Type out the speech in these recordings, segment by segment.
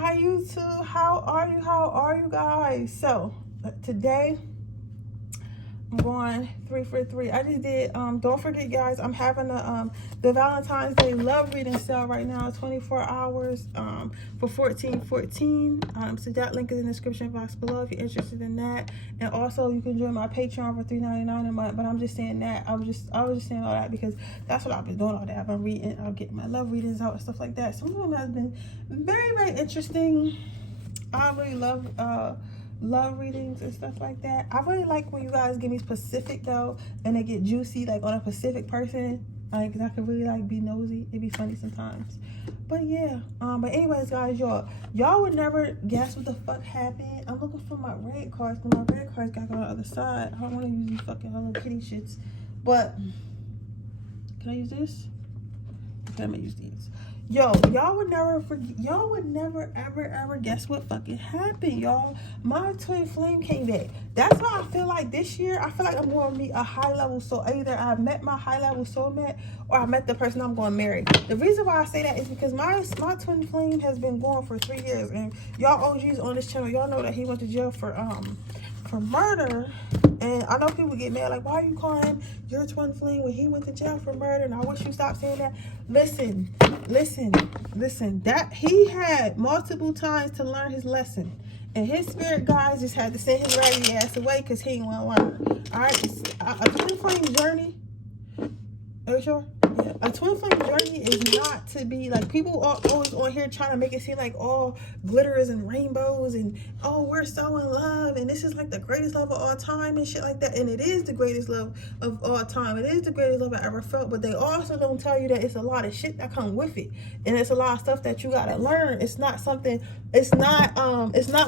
Hi YouTube, how are you guys? So today I'm going 3 for 3. I just did don't forget guys, I'm having the Valentine's Day love reading sale right now, 24 hours for $14.14. So that link is in the description box below if you're interested in that. And also you can join my Patreon for $3.99 a month. But I'm just saying that I was just saying all that because that's what I've been doing all day. I've been reading, I'll get my love readings out and stuff like that. Some of them has been very, very interesting. I really love readings and stuff like that. I really like when you guys give me specific though, and they get juicy like on a specific person. Like, 'cause I can really like be nosy. It'd be funny sometimes. But yeah. But anyways, guys, y'all would never guess what the fuck happened. I'm looking for my red cards, but my red cards got on the other side. I don't want to use these fucking Hello Kitty shits. But can I use this? Okay, I'm gonna use these. Yo, y'all would never ever guess what fucking happened, y'all. My twin flame came back. That's why I feel like this year, I feel like I'm going to meet a high level soul. Either I met my high level soulmate or I met the person I'm going to marry. The reason why I say that is because my twin flame has been going for 3 years, and y'all OGs on this channel, y'all know that he went to jail for murder. And I know people get mad like, why are you calling him your twin flame when he went to jail for murder? And I wish you stopped saying that. Listen, that he had multiple times to learn his lesson, and his spirit guides just had to send his raggedy ass away because he ain't want to learn. All right, a twin flame journey. Are you sure? Yeah. A twin flame journey is not to be like, people are always on here trying to make it seem like all glitters and rainbows and oh, we're so in love and this is like the greatest love of all time and shit like that. And it is the greatest love of all time. It is the greatest love I ever felt. But they also don't tell you that it's a lot of shit that come with it, and it's a lot of stuff that you gotta learn. It's not something. It's not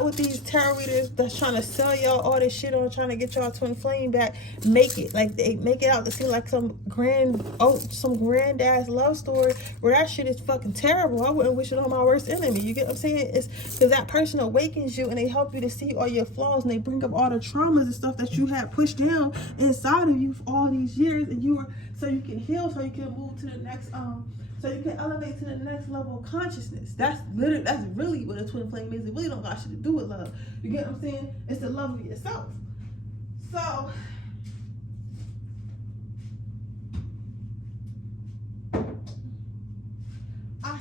what these tarot readers that's trying to sell y'all all this shit on, trying to get y'all twin flame back. Make it like they make it out to seem like some grand ass love story where that shit is fucking terrible. I wouldn't wish it on my worst enemy. You get what I'm saying? It's because that person awakens you and they help you to see all your flaws, and they bring up all the traumas and stuff that you had pushed down inside of you for all these years, and so you can heal, so you can move to the next so you can elevate to the next level of consciousness. That's really what a twin flame is. It really don't got shit to do with love. You get what I'm saying? It's the love of yourself. So I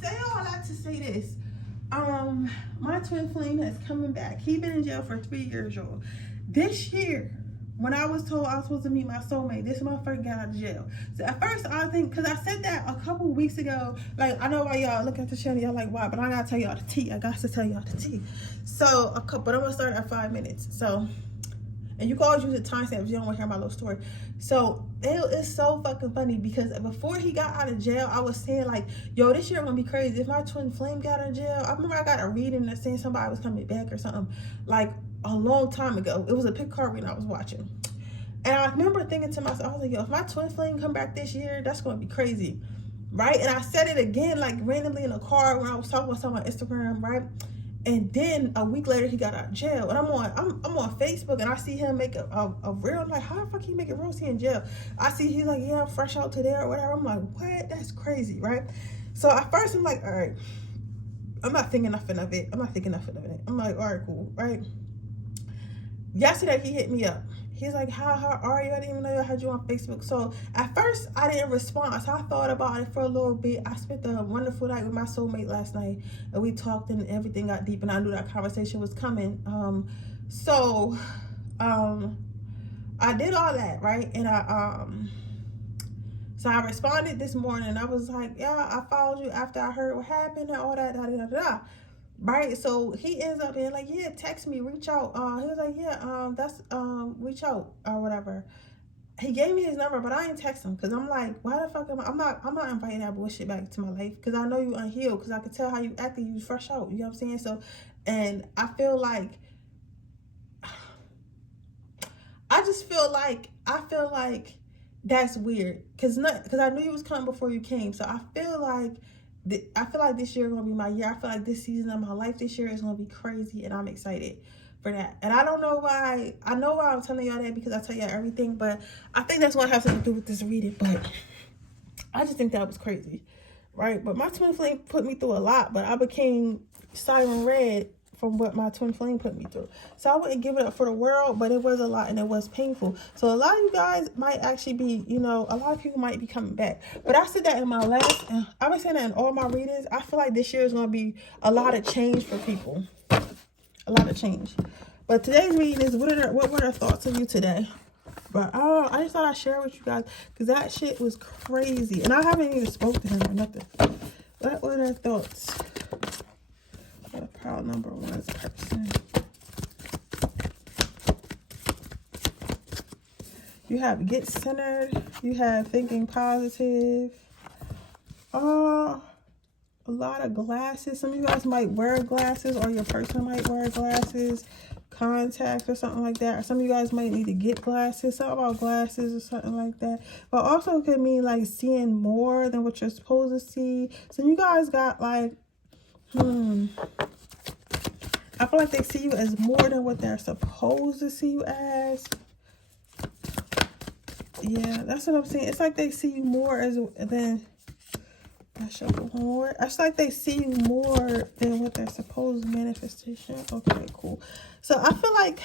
say all that to say this. My twin flame is coming back. He been in jail for 3 years, y'all. This year, when I was told I was supposed to meet my soulmate, this is my first guy out of jail. So at first I think, because I said that a couple weeks ago, like, I know why y'all look at the channel, y'all like, why? But I gotta tell y'all the tea. I got to tell y'all the tea. So but I'm gonna start at 5 minutes. So, and you can always use a timestamp if you don't want to hear my little story. So it's so fucking funny because before he got out of jail, I was saying like, yo, this year gonna be crazy. If my twin flame got out of jail, I remember I got a reading that saying somebody was coming back or something like a long time ago. It was a pick card reading I was watching. And I remember thinking to myself, I was like, yo, if my twin flame come back this year, that's gonna be crazy, right? And I said it again like randomly in a car when I was talking with someone on Instagram, right? And then a week later, he got out of jail. And I'm on Facebook, and I see him make a reel. I'm like, how the fuck he make a reel? He in jail. I see he's like, yeah, I'm fresh out today or whatever. I'm like, what? That's crazy, right? So at first, I'm like, all right, I'm not thinking nothing of it. I'm like, all right, cool, right? Yesterday, he hit me up. He's like, how are you? I didn't even know I had you on Facebook. So at first, I didn't respond. So I thought about it for a little bit. I spent a wonderful night with my soulmate last night, and we talked, and everything got deep, and I knew that conversation was coming. So I did all that, right? And so I responded this morning. I was like, yeah, I followed you after I heard what happened and all that, da-da-da-da. Right, so he ends up being like, yeah, text me, reach out. He was like, yeah, that's reach out or whatever. He gave me his number, but I ain't text him because I'm like, why the fuck am I'm not inviting that bullshit back to my life because I know you unhealed, because I could tell how you acted, you fresh out. You know what I'm saying? So, and I feel like that's weird because I knew you was coming before you came. So I feel like this year is gonna be my year. I feel like this season of my life this year is gonna be crazy, and I'm excited for that. And I don't know why. I know why I'm telling y'all that because I tell y'all everything, but I think that's what has something to do with this reading. But I just think that was crazy, right? But my twin flame put me through a lot, but I became Siren red from what my twin flame put me through. So I wouldn't give it up for the world, but it was a lot and it was painful. So a lot of you guys might actually be, you know, a lot of people might be coming back. But I said that in my last, I was saying that in all my readings. I feel like this year is going to be a lot of change for people. A lot of change. But today's reading is, what were their thoughts of you today? But I just thought I'd share with you guys because that shit was crazy. And I haven't even spoke to him or nothing. What were their thoughts? What a proud number one person. You have get centered. You have thinking positive. A lot of glasses. Some of you guys might wear glasses, or your person might wear glasses, contacts or something like that. Or some of you guys might need to get glasses, something about glasses or something like that. But also it could mean like seeing more than what you're supposed to see. So you guys got like, I feel like they see you as more than what they're supposed to see you as. Yeah, that's what I'm saying. It's like they see you more as than. I shuffle more. It's like they see you more than what they're supposed to manifestation. Okay, cool. So I feel like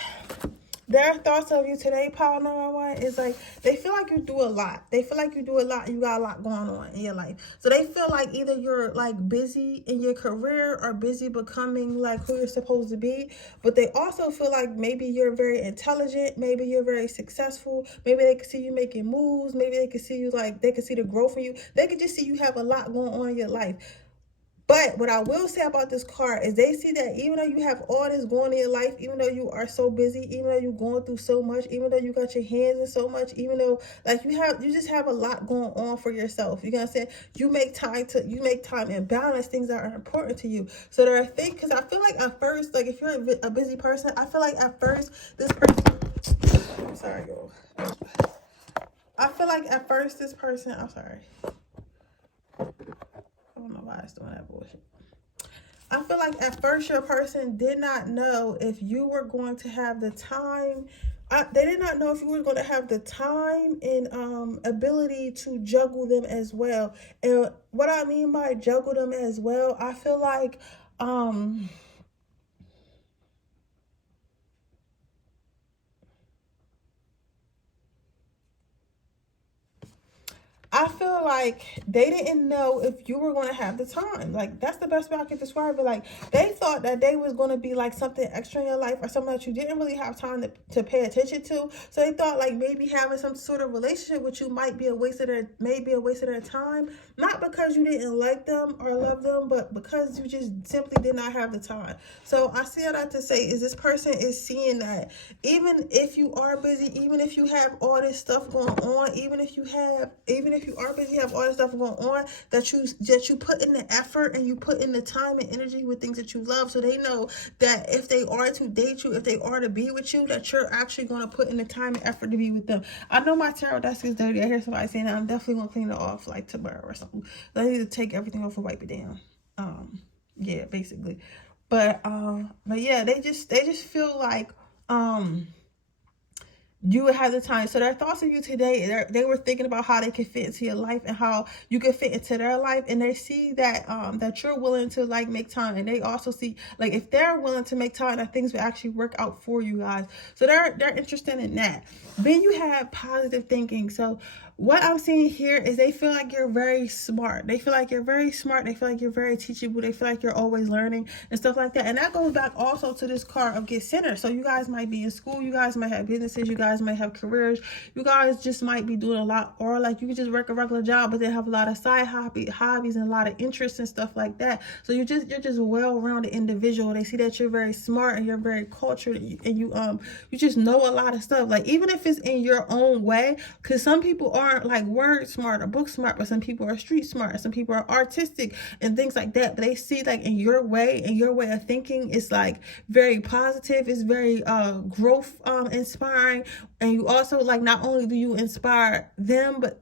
their thoughts of you today, pile number one, is like they feel like you do a lot. They feel like you do a lot. You got a lot going on in your life. So they feel like either you're like busy in your career or busy becoming like who you're supposed to be. But they also feel like maybe you're very intelligent. Maybe you're very successful. Maybe they can see you making moves. Maybe they can see you like they can see the growth in you. They can just see you have a lot going on in your life. But what I will say about this card is they see that even though you have all this going in your life, even though you are so busy, even though you're going through so much, even though you got your hands in so much, even though like you just have a lot going on for yourself. You know what I'm saying? You make time and balance things that are important to you. So there are things, because I feel like at first, like if you're a busy person, I feel like at first this person, I'm sorry, y'all. I feel like at first this person, I'm sorry. I don't know why it's doing that bullshit. I feel like at first your person did not know if you were going to have the time. They did not know if you were going to have the time and ability to juggle them as well. And what I mean by juggle them as well, I feel like I feel like they didn't know if you were going to have the time. Like, that's the best way I can describe it. Like, they thought that they was going to be like something extra in your life or something that you didn't really have time to pay attention to. So they thought like maybe having some sort of relationship with you might be a waste of their time. Not because you didn't like them or love them, but because you just simply did not have the time. So I say that to say is this person is seeing that even if you are busy, even if you have all this stuff going on, even if you are busy, you have all this stuff going on, that you put in the effort and you put in the time and energy with things that you love. So they know that if they are to date you, if they are to be with you, that you're actually going to put in the time and effort to be with them. I know my tarot desk is dirty. I hear somebody saying that. I'm definitely going to clean it off like tomorrow or something. I need to take everything off and wipe it down. Yeah, basically. But yeah, they just feel like you would have the time. So their thoughts of you today, they were thinking about how they could fit into your life and how you could fit into their life. And they see that that you're willing to like make time. And they also see like if they're willing to make time, that things will actually work out for you guys. So they're interested in that. Then you have positive thinking. So what I'm seeing here is they feel like you're very smart. They feel like you're very smart. They feel like you're very teachable. They feel like you're always learning and stuff like that. And that goes back also to this card of get centered. So you guys might be in school. You guys might have businesses. You guys might have careers. You guys just might be doing a lot, or like you can just work a regular job, but then have a lot of side hobbies and a lot of interests and stuff like that. So you're just a well-rounded individual. They see that you're very smart and you're very cultured and you just know a lot of stuff. Like even if it's in your own way, because some people aren't like word smart or book smart, but some people are street smart, some people are artistic and things like that. But they see like in your way of thinking is like very positive, it's very growth inspiring. And you also like not only do you inspire them, but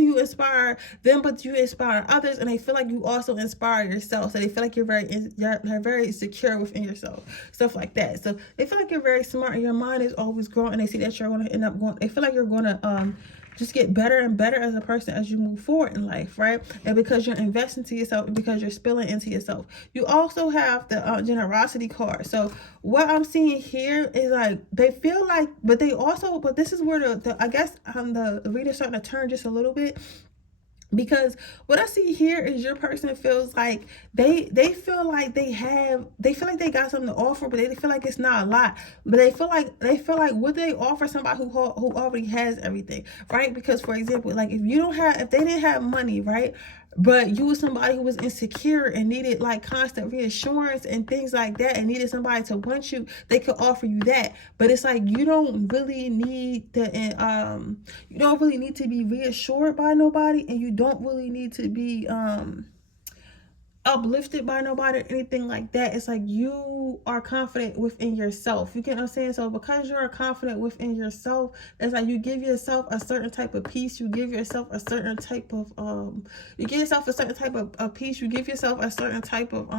you inspire others, and they feel like you also inspire yourself. So they feel like you're very secure within yourself, stuff like that. So they feel like you're very smart and your mind is always growing, and they see that you're going to end up going, they feel like you're going to just get better and better as a person as you move forward in life, right? And because you're investing to yourself, and because you're spilling into yourself. You also have the generosity card. So what I'm seeing here is like they feel like, but this is where the I guess the reader's starting to turn just a little bit. Because what I see here is your person feels like they feel like they feel like they got something to offer, but they feel like it's not a lot. But they feel like would they offer somebody who already has everything, right? Because for example, like if they didn't have money, right? But you were somebody who was insecure and needed like constant reassurance and things like that, and needed somebody to want you, they could offer you that. But it's like you don't really need to be reassured by nobody, and you don't really need to be uplifted by nobody or anything like that. It's like you are confident within yourself. You get what I'm saying? So because you're confident within yourself, it's like you give yourself a certain type of peace. You give yourself a certain type of you give yourself a certain type of peace. You give yourself a certain type of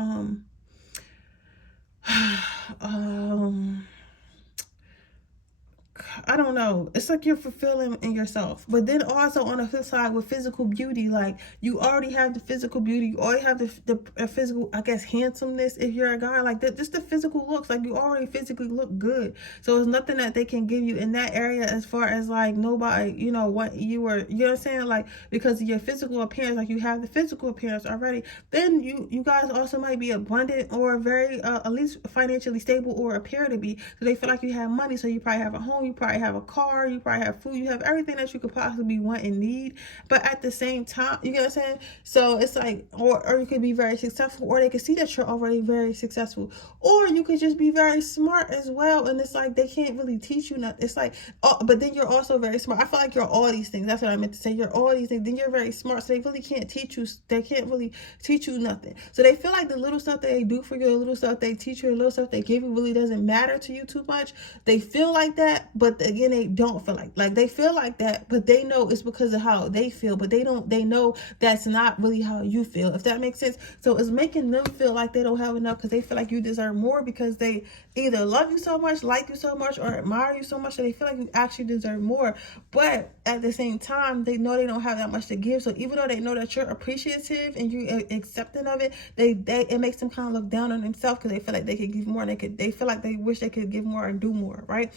I don't know. It's like you're fulfilling in yourself. But then also on the flip side with physical beauty, like you already have the physical beauty. You already have the physical, I guess, handsomeness if you're a guy. Like that, just the physical looks. Like you already physically look good. So it's nothing that they can give you in that area as far as like nobody, what you were, you know what I'm saying? Like because of your physical appearance, like you have the physical appearance already. Then you guys also might be abundant or very, at least financially stable or appear to be. So they feel like you have money. So you probably have a home. You probably have a car, you probably have food, you have everything that you could possibly want and need, but at the same time, you get what I'm saying? So it's like, or you could be very successful, or they could see that you're already very successful, or you could just be very smart as well, and it's like they can't really teach you nothing. It's like, but then you're also very smart. I feel like you're all these things. That's what I meant to say. You're all these things. Then you're very smart, so they really can't teach you. They can't really teach you nothing. So they feel like the little stuff that they do for you, the little stuff they teach you, the little stuff they give you really doesn't matter to you too much. They feel like that, but again, they don't feel like they feel like that, but they know it's because of how they feel, but they know that's not really how you feel, if that makes sense. So it's making them feel like they don't have enough because they feel like you deserve more, because they either love you so much, like you so much, or admire you so much that they feel like you actually deserve more. But at the same time, they know they don't have that much to give. So even though they know that you're appreciative and you accepting of it, it makes them kind of look down on themselves because they feel like they could give more, and they feel like they wish they could give more and do more, right?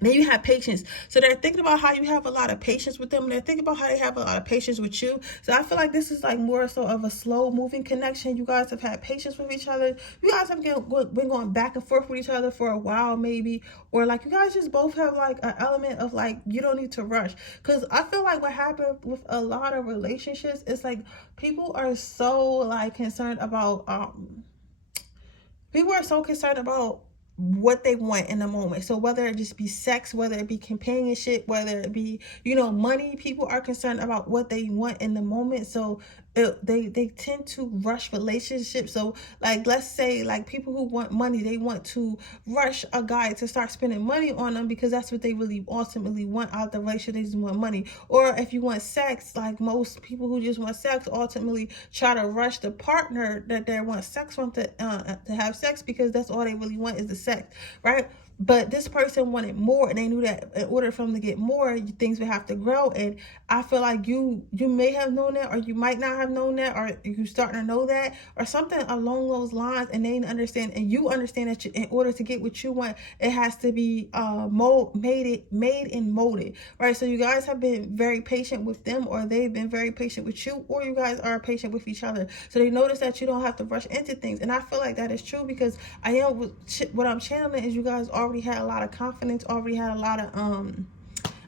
Then you have patience. So they're thinking about how you have a lot of patience with them, and they're thinking about how they have a lot of patience with you. So I feel like this is like more so of a slow moving connection. You guys have had patience with each other. You guys have been going back and forth with each other for a while maybe, or like you guys just both have like an element of like you don't need to rush. Because I feel like what happened with a lot of relationships is like people are so like concerned about what they want in the moment. So whether it just be sex, whether it be companionship, whether it be, money, people are concerned about what they want in the moment. So they tend to rush relationships. So like, let's say like people who want money, they want to rush a guy to start spending money on them because that's what they really ultimately want out of the relationship. They just want money. Or if you want sex, like most people who just want sex ultimately try to rush the partner that they want sex from to have sex, because that's all they really want is the sex, right? But this person wanted more, and they knew that in order for them to get more, things would have to grow. And I feel like you may have known that, or you might not have known that, or you starting to know that, or something along those lines. And they understand, and you understand that in order to get what you want, it has to be made and molded, right? So you guys have been very patient with them, or they've been very patient with you, or you guys are patient with each other. So they notice that you don't have to rush into things. And I feel like that is true, because what I'm channeling is you guys already had a lot of confidence, already had a lot of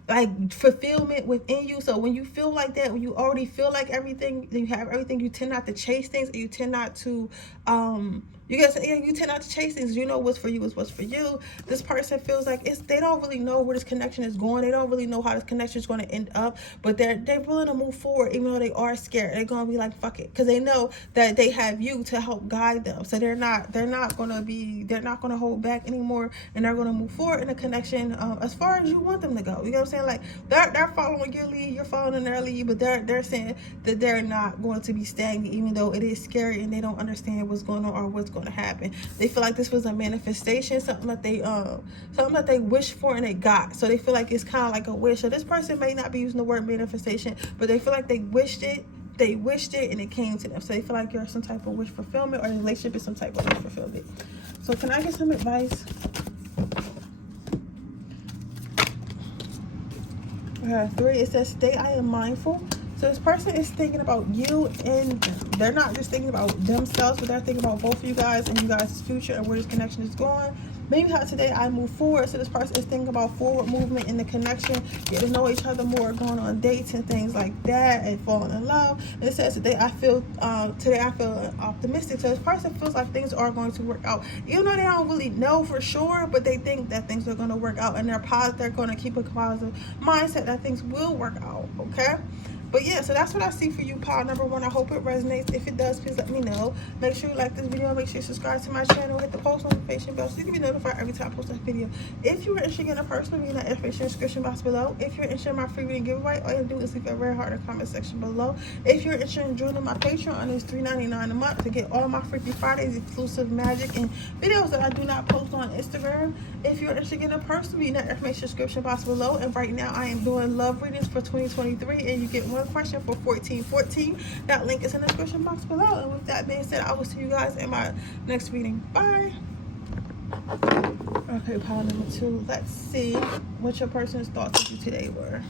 like fulfillment within you. So when you feel like that, when you already feel like everything, you have everything, you tend not to chase things, and you tend not to you tend not to chase things. You know what's for you is what's for you. This person feels like they don't really know where this connection is going. They don't really know how this connection is going to end up, but they're willing to move forward even though they are scared. They're going to be like, fuck it, because they know that they have you to help guide them. So they're not going to hold back anymore, and they're going to move forward in a connection as far as you want them to go. You know what I'm saying? saying? Like, they're following your lead, you're following in their lead, but they're saying that they're not going to be stagnant, even though it is scary and they don't understand what's going on or what's going to happen. They feel like this was a manifestation, something that they wished for and they got. So they feel like it's kind of like a wish. So this person may not be using the word manifestation, but they feel like they wished it and it came to them. So they feel like you're some type of wish fulfillment, or a relationship is some type of wish fulfillment. So can I get some advice? Three, it says, today I am mindful. So this person is thinking about you, and they're not just thinking about themselves, but they're thinking about both of you guys and you guys' future and where this connection is going. Maybe how today I move forward. So this person is thinking about forward movement in the connection, get to know each other more, going on dates and things like that, and falling in love. And it says today I feel optimistic. So this person feels like things are going to work out, even though they don't really know for sure, but they think that things are going to work out, and they're going to keep a positive mindset that things will work out. Okay. But yeah, so that's what I see for you, pile number one. I hope it resonates. If it does, please let me know. Make sure you like this video. Make sure you subscribe to my channel. Hit the post notification bell so you can be notified every time I post a video. If you're interested in a personal reading, that information in the description box below. If you're interested in my free reading giveaway, all you have to do is leave a red heart in the comment section below. If you're interested in joining my Patreon, it's $3.99 a month to get all my Freaky Fridays, exclusive magic, and videos that I do not post on Instagram. If you're interested in a personal reading, that information in the description box below. And right now, I am doing love readings for 2023, and you get one question for $14.14. That link is in the description box below. And with that being said, I will see you guys in my next reading. Bye. Okay, pile number two. Let's see what your person's thoughts of you today were.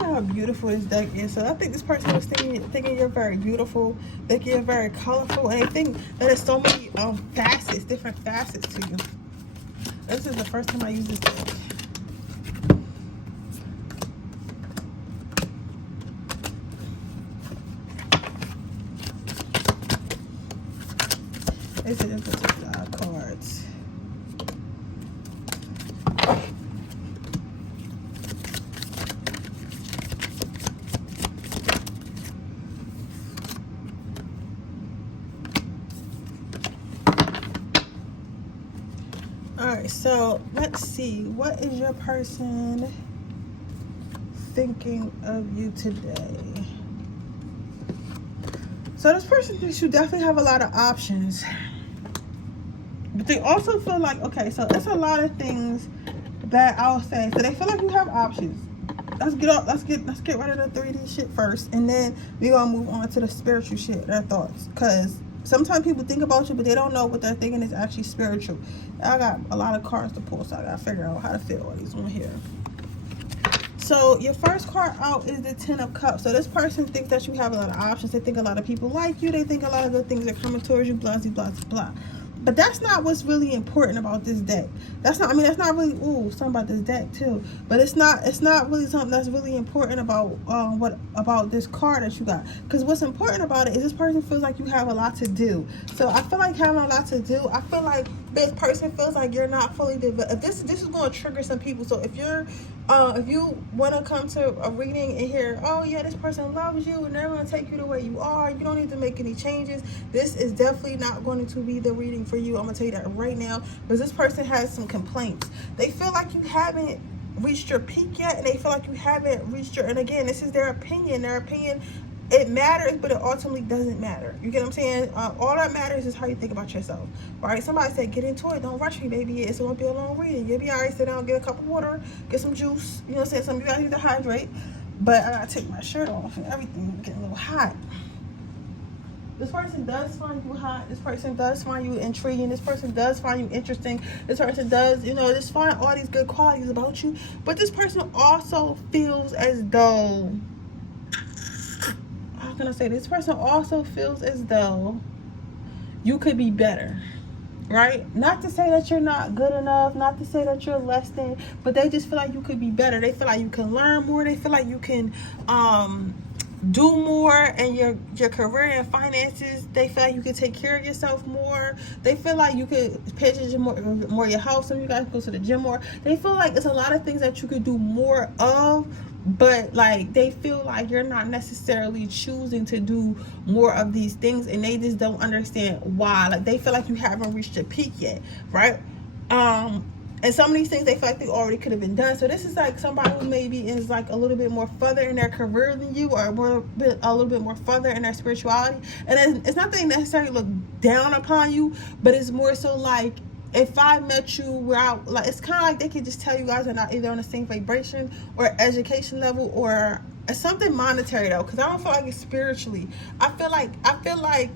How beautiful this deck is. So I think this person was thinking you're very beautiful, thinking you're very colorful, and I think that there's so many different facets to you. This is the first time I use this deck. This is the cards. Alright, so let's see. What is your person thinking of you today? So this person thinks you definitely have a lot of options. But they also feel like, okay, so it's a lot of things that I'll say. So they feel like you have options. Let's get rid of the 3D shit first, and then we're gonna move on to the spiritual shit, their thoughts. Cause sometimes people think about you, but they don't know what they're thinking is actually spiritual. I got a lot of cards to pull, so I gotta figure out how to fit all these on here. So your first card out is the 10 of Cups. So this person thinks that you have a lot of options. They think a lot of people like you. They think a lot of good things are coming towards you, blah, blah, blah, blah. But that's not what's really important about this deck. That's not really, something about this deck too. But it's not really something that's really important about about this card that you got. Because what's important about it is this person feels like you have a lot to do. So I feel like having a lot to do, I feel like this person feels like you're not fully developed. This is going to trigger some people. So if you want to come to a reading and hear, oh yeah, this person loves you and they're going to take you the way you are, you don't need to make any changes, this is definitely not going to be the reading for you. I'm going to tell you that right now, because this person has some complaints. They feel like you haven't reached your peak yet, and they feel like you haven't reached your, and again, this is their opinion. It matters, but it ultimately doesn't matter. You get what I'm saying? All that matters is how you think about yourself. Right? Somebody said, get into it. Don't rush me, baby. It's going to be a long reading. You'll be all right. Sit down, get a cup of water, get some juice. You know what I'm saying? Some of you guys need to hydrate. But I got to take my shirt off and everything. It's getting a little hot. This person does find you hot. This person does find you intriguing. This person does find you interesting. This person does, just find all these good qualities about you. But this person also feels as though, how can I say this? This person also feels as though you could be better, right? Not to say that you're not good enough, not to say that you're less than, but they just feel like you could be better. They feel like you can learn more. They feel like you can do more in your career and finances. They feel like you can take care of yourself more. They feel like you could pay attention more your health. Some of you guys go to the gym more. They feel like it's a lot of things that you could do more of, but like they feel like you're not necessarily choosing to do more of these things, and they just don't understand why. Like they feel like you haven't reached your peak yet, right? And some of these things they feel like they already could have been done. So this is like somebody who maybe is like a little bit more further in their career than you, or a little bit more further in their spirituality. And it's not that they necessarily look down upon you, but it's more so like, if I met you where I, like, it's kind of like they can just tell you guys are not either on the same vibration or education level, or something monetary though, because I don't feel like it's spiritually. I feel like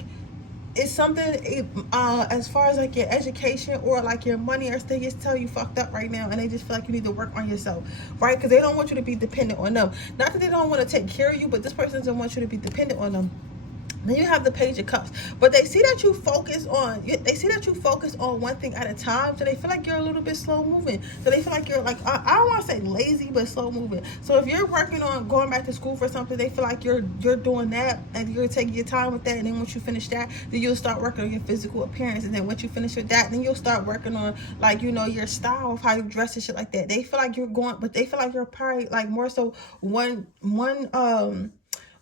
it's something as far as like your education or like your money, or they just tell you fucked up right now, and they just feel like you need to work on yourself, right? Because they don't want you to be dependent on them. Not that they don't want to take care of you, but this person doesn't want you to be dependent on them. Then you have the Page of Cups, but they see that you focus on one thing at a time, so they feel like you're a little bit slow moving. So they feel like you're like, I don't want to say lazy, but slow moving. So if you're working on going back to school for something, they feel like you're doing that, and you're taking your time with that. And then once you finish that, then you'll start working on your physical appearance. And then once you finish with that, then you'll start working on, like, you know, your style of how you dress and shit like that. They feel like you're going, but they feel like you're probably like more so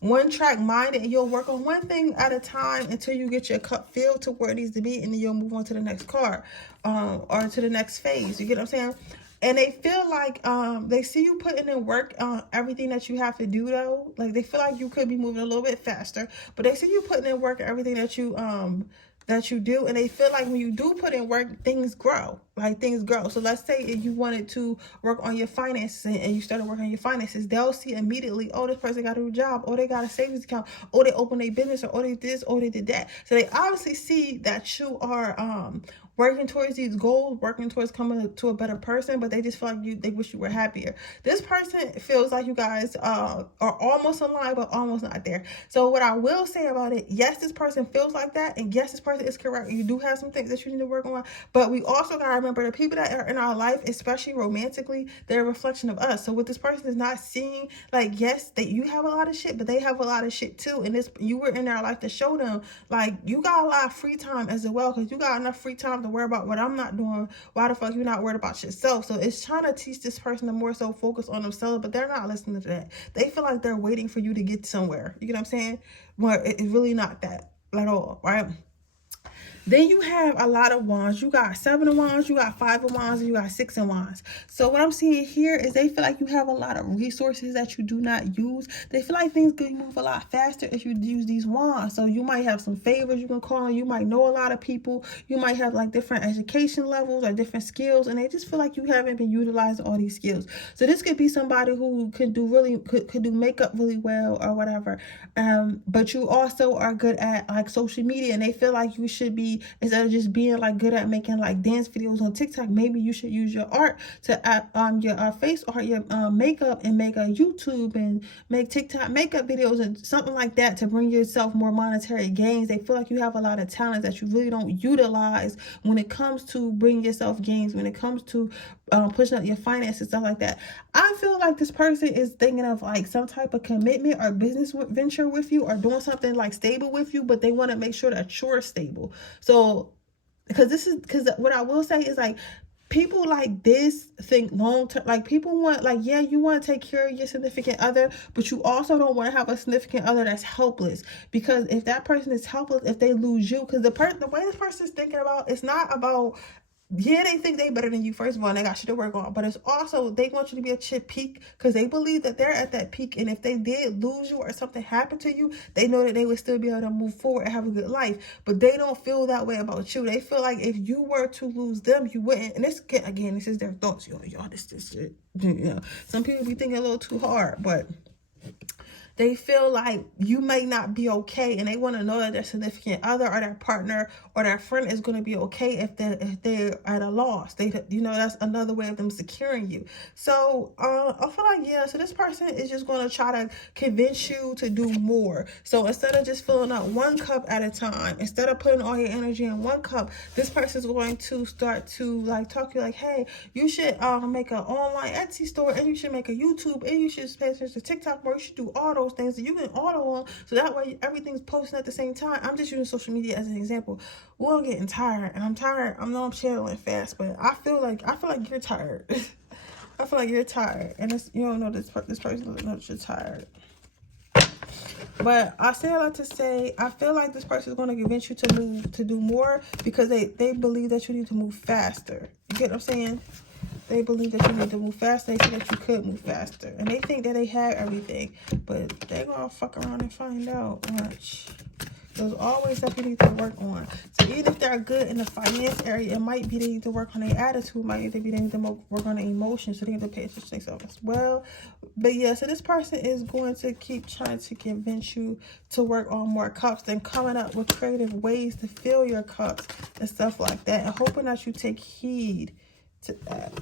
one track minded, and you'll work on one thing at a time until you get your cup filled to where it needs to be, and then you'll move on to the next card, or to the next phase. You get what I'm saying? And they feel like they see you putting in work on everything that you have to do though. Like they feel like you could be moving a little bit faster, but they see you putting in work on everything that you do, and they feel like when you do put in work, things grow. Like things grow. So let's say if you wanted to work on your finances, and you started working on your finances, they'll see immediately, oh, this person got a new job, or they got a savings account, or they opened a business, or they did this, or they did that. So they obviously see that you are working towards these goals, working towards coming to a better person, but they just feel like they wish you were happier. This person feels like you guys are almost aligned, but almost not there. So what I will say about it, yes, this person feels like that, and yes, this person is correct. You do have some things that you need to work on, but we also gotta remember the people that are in our life, especially romantically, they're a reflection of us. So what this person is not seeing, like, yes, you have a lot of shit, but they have a lot of shit too, and you were in their life to show them, like, you got a lot of free time as well, because you got enough free time to worry about what I'm not doing. Why the fuck you not worried about yourself? So it's trying to teach this person to more so focus on themselves, but they're not listening to that. They feel like they're waiting for you to get somewhere. You get what I'm saying? Well, it's really not that at all, right? Then you have a lot of wands. You got 7 of wands, you got 5 of wands, and you got 6 of wands. So what I'm seeing here is they feel like you have a lot of resources that you do not use. They feel like things could move a lot faster if you use these wands. So you might have some favors you can call on. You might know a lot of people. You might have like different education levels or different skills, and they just feel like you haven't been utilizing all these skills. So this could be somebody who could do makeup really well or whatever. But you also are good at like social media, and they feel like you should be, instead of just being like good at making like dance videos on TikTok, maybe you should use your art to add your face art, your makeup, and make a YouTube and make TikTok makeup videos and something like that to bring yourself more monetary gains. They feel like you have a lot of talent that you really don't utilize when it comes to bringing yourself gains, when it comes to pushing up your finances, stuff like that. I feel like this person is thinking of like some type of commitment or business venture with you, or doing something like stable with you, but they want to make sure that you're stable. So because what I will say is, like, people like this think long term. Like, people want, like, yeah, you want to take care of your significant other, but you also don't want to have a significant other that's helpless. Because if that person is helpless, if they lose you, because the way this person is thinking about, it's not about, yeah, they think they better than you, first of all, and they got shit to work on, but it's also they want you to be at your peak, because they believe that they're at that peak, and if they did lose you or something happened to you, they know that they would still be able to move forward and have a good life. But they don't feel that way about you. They feel like if you were to lose them, you wouldn't. And this, again, this is their thoughts, y'all. This shit, you know, some people be thinking a little too hard, but they feel like you may not be okay, and they want to know that their significant other or their partner or their friend is going to be okay if they're at a loss. That's another way of them securing you. So I feel like, yeah, so this person is just going to try to convince you to do more. So instead of just filling up one cup at a time, instead of putting all your energy in one cup, this person is going to start to like talk to you like, hey, you should make an online Etsy store, and you should make a YouTube, and you should pay attention to TikTok more. You should do all those those things, and you can auto them, so that way everything's posting at the same time. I'm just using social media as an example. Well, I'm getting tired, and I'm tired. I know I'm channeling fast, but I feel like you're tired. I feel like you're tired, and you don't know this person doesn't know that you're tired. But I say a lot to say, I feel like this person is going to convince you to do more, because they believe that you need to move faster. You get what I'm saying? They believe that you need to move faster. They say that you could move faster. And they think that they have everything. But they're going to fuck around and find out. Watch. There's always stuff you need to work on. So even if they're good in the finance area, it might be they need to work on their attitude. It might be they need to work on their emotions. So they need to pay attention to themselves as well. But yeah, so this person is going to keep trying to convince you to work on more cups, and coming up with creative ways to fill your cups and stuff like that, and hoping that you take heed to that.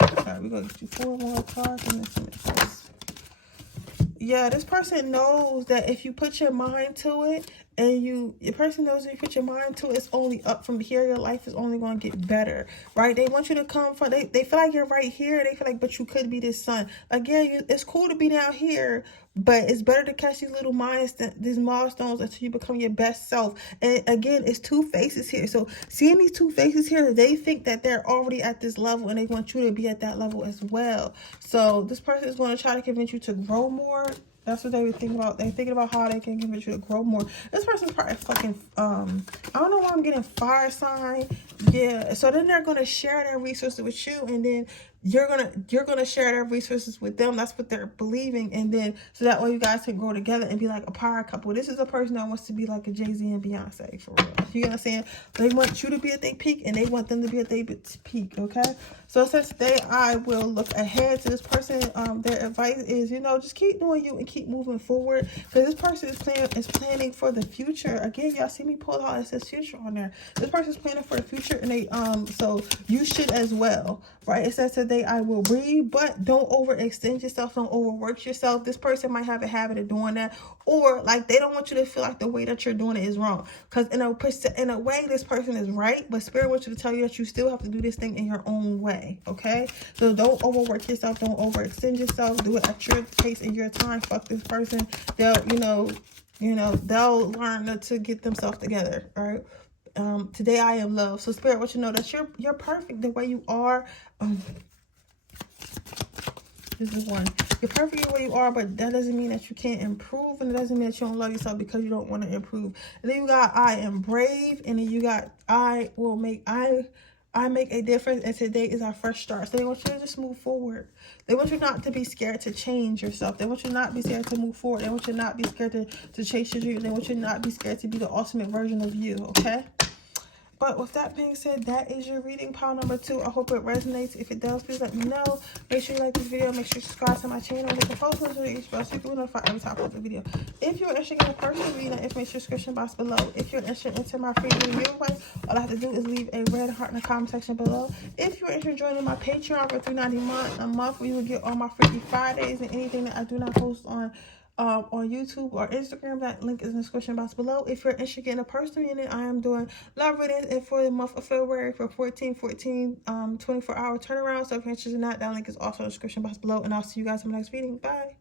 Alright, we're going to get you 4 more cards in this mix. Yeah, this person knows that if you put your mind to it, and your person knows if you put your mind to it, it's only up from here. Your life is only going to get better, right? They want you to come from, they feel like you're right here. They feel like, but you could be this sun. Again, it's cool to be down here, but it's better to catch these little these milestones until you become your best self. And again, it's 2 faces here. So seeing these 2 faces here, they think that they're already at this level, and they want you to be at that level as well. So this person is going to try to convince you to grow more. That's what they were thinking about. They're thinking about how they can convince you to grow more. This person's probably fucking, I don't know why I'm getting fire sign. Yeah. So then they're going to share their resources with you, and then you're gonna share their resources with them. That's what they're believing. And then, so that way you guys can grow together and be like a power couple. This is a person that wants to be like a Jay-Z and Beyonce, for real. You know what I'm saying? They want you to be at their peak, and they want them to be at their peak, okay? So since I will look ahead to this person. Their advice is, just keep doing you and keep moving forward, because this person is planning for the future. Again, y'all see me pull out, it says future on there. This person is planning for the future, and they so you should as well, right? It says today I will breathe, but don't overextend yourself, don't overwork yourself. This person might have a habit of doing that, or like they don't want you to feel like the way that you're doing it is wrong, because in a way this person is right, but spirit wants you to tell you that you still have to do this thing in your own way, okay? So don't overwork yourself, don't overextend yourself, do it at your pace and your time. Fuck this person. They'll they'll learn to get themselves together, right? Today I am love. So spirit wants you to know that you're perfect the way you are. This is one. You're perfect the way you are, but that doesn't mean that you can't improve, and it doesn't mean that you don't love yourself because you don't want to improve. And then you got I am brave, and then you got I make a difference, and today is our first start. So they want you to just move forward. They want you not to be scared to change yourself. They want you not to be scared to move forward. They want you not to be scared to chase your dreams. They want you not to be scared to be the ultimate version of you, okay? But with that being said, that is your reading pile number 2. I hope it resonates. If it does, please let me know. Make sure you like this video. Make sure you subscribe to my channel. Hit the post notification bell so you can be notified every time I post a video. If you're interested in a personal reading, the information description box below. If you're interested in entering my free reading giveaway, all I have to do is leave a red heart in the comment section below. If you're interested in joining my Patreon for $3.90 a month, where you will get all my Freaky Fridays and anything that I do not post on YouTube or Instagram, that link is in the description box below. If you're interested in a personal reading, I am doing love readings, and for the month of February for 24-hour turnaround. So if you're interested in that link is also in the description box below, and I'll see you guys in my next reading. Bye.